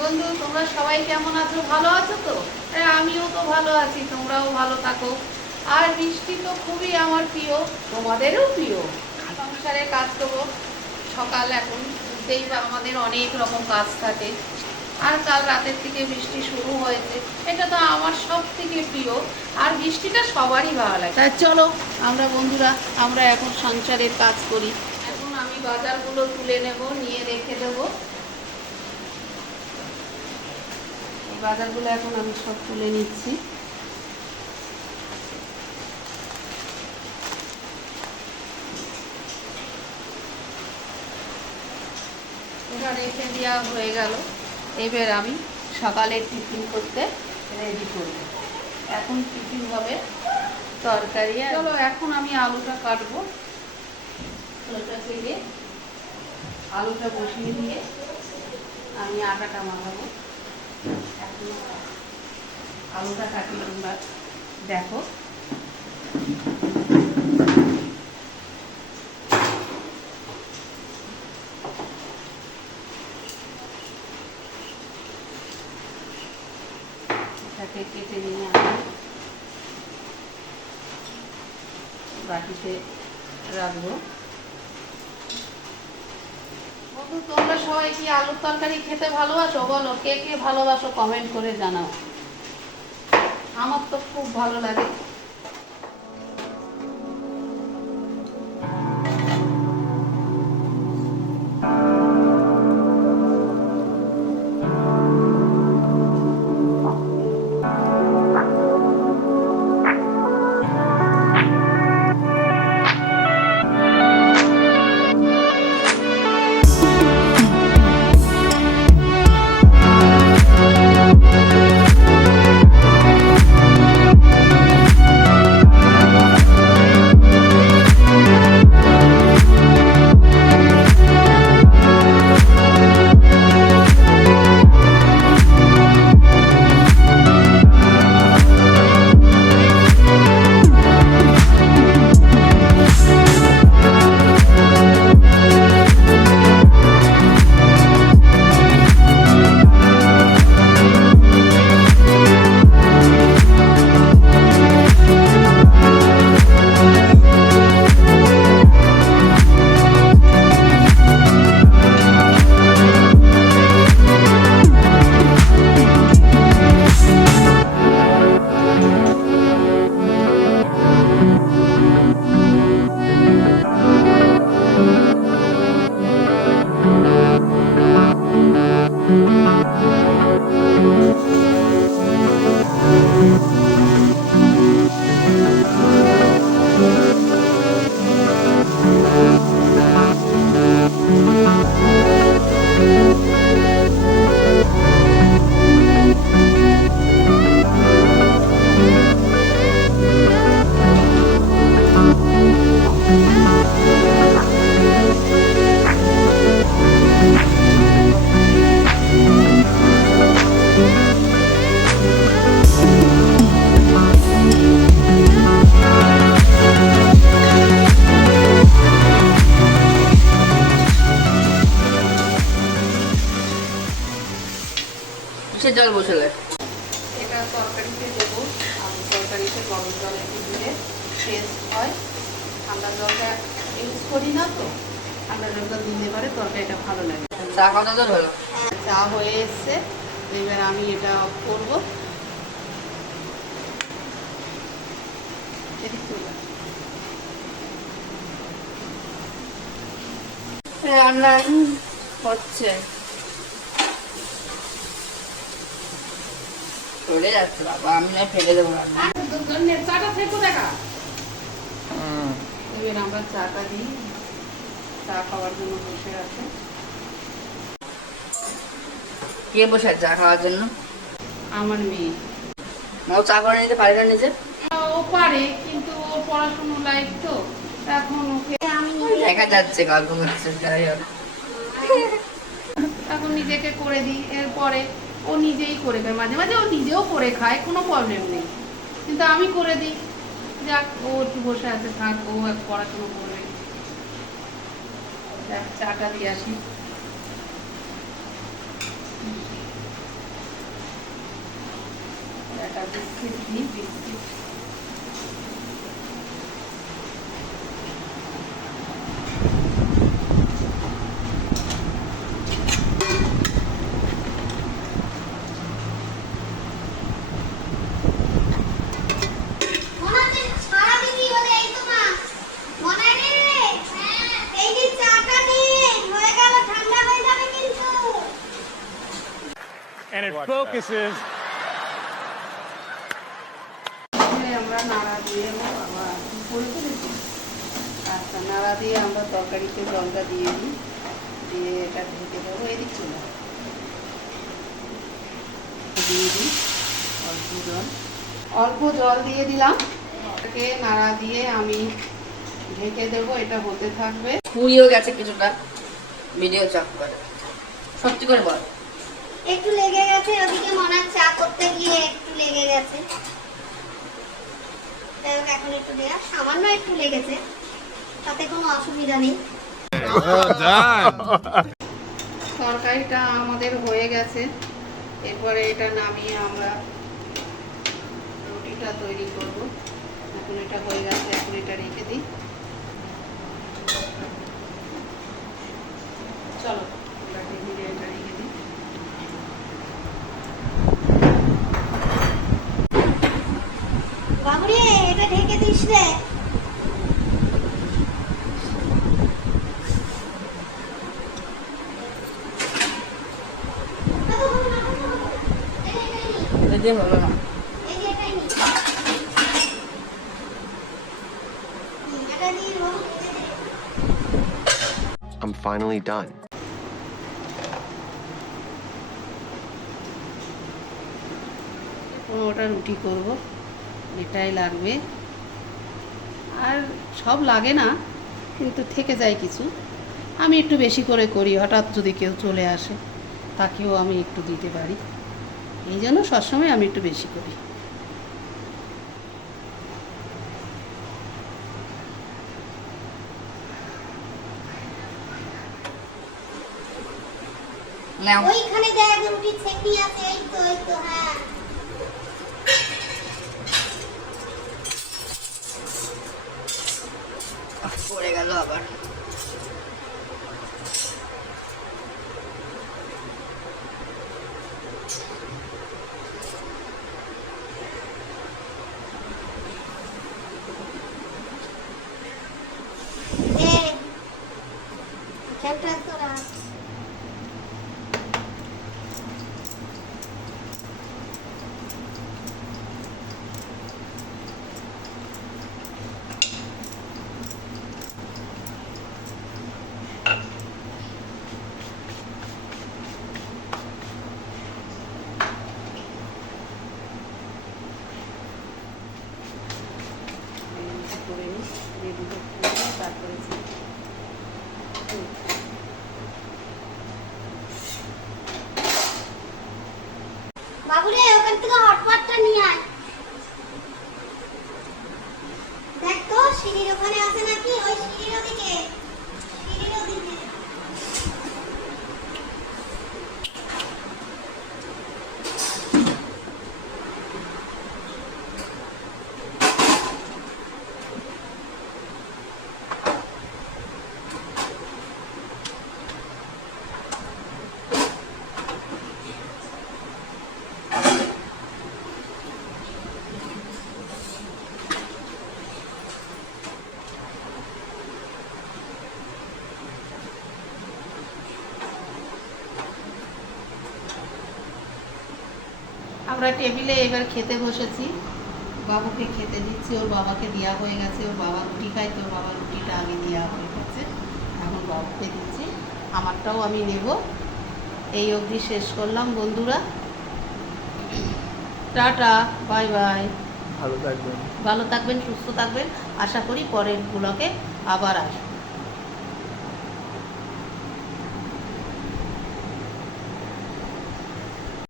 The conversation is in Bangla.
বন্ধু, তোমরা সবাই কেমন আছো? ভালো আছো তো? আমিও তো ভালো আছি, তোমরাও ভালো থাকো। আর বৃষ্টি তো খুবই আমার প্রিয়, তোমাদেরও প্রিয়। সংসারে কাজ করবো, সকাল এখন উঠতেই আমাদের অনেক রকম কাজ থাকে। আর কাল রাতের থেকে বৃষ্টি শুরু হয়েছে, এটা তো আমার সব থেকে প্রিয়। আর বৃষ্টিটা সবারই ভালো লাগে। তাই চলো আমরা এখন সংসারের কাজ করি। এখন আমি বাজারগুলো তুলে নেব, নিয়ে রেখে দেবো। বাজারগুলো এখন আমি সব তুলে নিচ্ছি। এটা রেখে দেওয়া হয়ে গেল। এবার আমি সকালে টিফিন করতে রেডি করব। এখন টিফিন হবে তরকারি। চলো এখন আমি আলুটা কাটবো। আলুটা কেটে আলুটা বসিয়ে দিয়ে আমি আটাটা মাখাবো। এখন আলুটা কাটি, তোমরা দেখো। এটাকে কেটে নিয়ে আমি বাটিতে রাখবো। বন্ধু, তোমরা সবাই কি আলুর তরকারি খেতে ভালোবাসো? বলো, কে কে ভালোবাসো কমেন্ট করে জানাও। আমার তো খুব ভালো লাগে। সে জল বসালে এটা তরকারিতে দেবো। আলু তরকারিতে গরম জল একটু দিলে টেস্ট হয়। ঠান্ডা জলটা ইউজ করি না তো, ঠান্ডা জলটা দিলে পরে তরকারিটা ভালো লাগে। চা খাওয়া তো হলো। চা হয়ে এসছে, এবার আমি এটা অফ করবো। রান্না হচ্ছে, চলে যাচ্ছে বাবা, আমি না ফেলে দেবো রান্না। চাটা থেকে দেখা। এবার আমরা চাটা দিই, চা খাওয়ার জন্য বসে আছে। কে বসে আছে চা খাওয়ার জন্য? আমার মেয়ে। ও চা করে নিতে পারে না নিজে? ও পারে, কিন্তু ও পড়াশুনো লাইফ তো, এখন ওকে দেখা যাচ্ছে গল্প করছে, তাই হোক। এখন নিজেকে করে দিই, এরপরে ও নিজেই করে খায়। মাঝে মাঝে ও নিজেও করে খায়, কোনো প্রবলেম নেই, কিন্তু আমি করে দিই। যাক, ও একটু বসে আছে, থাক, ও এক পড়াশুনো করবে। চাটা দিয়ে আসি। একটা বিস্কিট দিই, বিস্কিট। And it focuses. আমরা নাড়া দিয়ে আবার করে ফেলেছি। আচ্ছা, নাড়া দিয়ে আমরা তরকারিতে জলটা দিয়ে দিই, দিয়ে এটা ঢেকে দেবো। এদিক চলে দিয়ে দিই অল্প জল দিয়ে দিলাম। এটাকে নাড়া দিয়ে আমি ঢেকে দেবো, এটা হতে থাকবে। পুড়িয়েও গেছে কিছুটা, ভিডিও চাপ করে। সত্যি করে বল। একটু লেগে গেছে, ওদিকে মনে হয় চা করতে গিয়ে একটু লেগে গেছে। যাই হোক, এখন একটু দেয়া সামান্য একটু লেগেছে, তাতে কোনো অসুবিধা নেই। তরকারিটা আমাদের হয়ে গেছে। এরপরে এটা নামিয়ে আমরা রুটিটা তৈরি করব। এখন এটা হয়ে গেছে, এখন এটা রেখে দিই। চলো আমরা টেবিলে এটা রেখে দিই। বাবুরে, এটা ঢেকে দিস রে। এই যে হলো না। এই যে এটাই নি। এটা দিয়ে রোল দিয়ে দে। I'm finally done. ওটা রুটি করব, এটাই লাগবে। আর সব লাগে না, কিন্তু থেকে যায় কিছু। আমি একটু বেশি করে করি, হঠাৎ যদি কেউ চলে আসে তাকেও আমি একটু দিতে পারি। এই জন্য সবসময় আমি একটু বেশি করি। নাও। ওইখানে দেখ রুটি ছেঁকি আছে, এই তো এই তো, হ্যাঁ। পড়ে গেল আবার। দে এখানটা তো রাখ। করে নিই, রেডিটা করে তারপরে বাবুরে, ওখান থেকে হটপটটা নিয়ে আয়। দেখ তো সিঁড়ির ওখানে আছে নাকি, ওই সিঁড়ির ওদিকে, সিঁড়ির ওদিকে। আমরা টেবিলে এবার খেতে বসেছি। বাবুকে খেতে দিচ্ছি, ওর বাবাকে দেওয়া হয়ে গেছে। ওর বাবা রুটি খায়, তো ওর বাবা রুটিটা আগে দেওয়া হয়ে গেছে। এখন বাবুকে দিচ্ছি, আমারটাও আমি নেব। এই অবধি শেষ করলাম বন্ধুরা। Tata, bye bye. ভালো থাকবেন। ভালো থাকবেন, সুস্থ থাকবেন। আশা করি পরের ব্লগে আবার আসবো।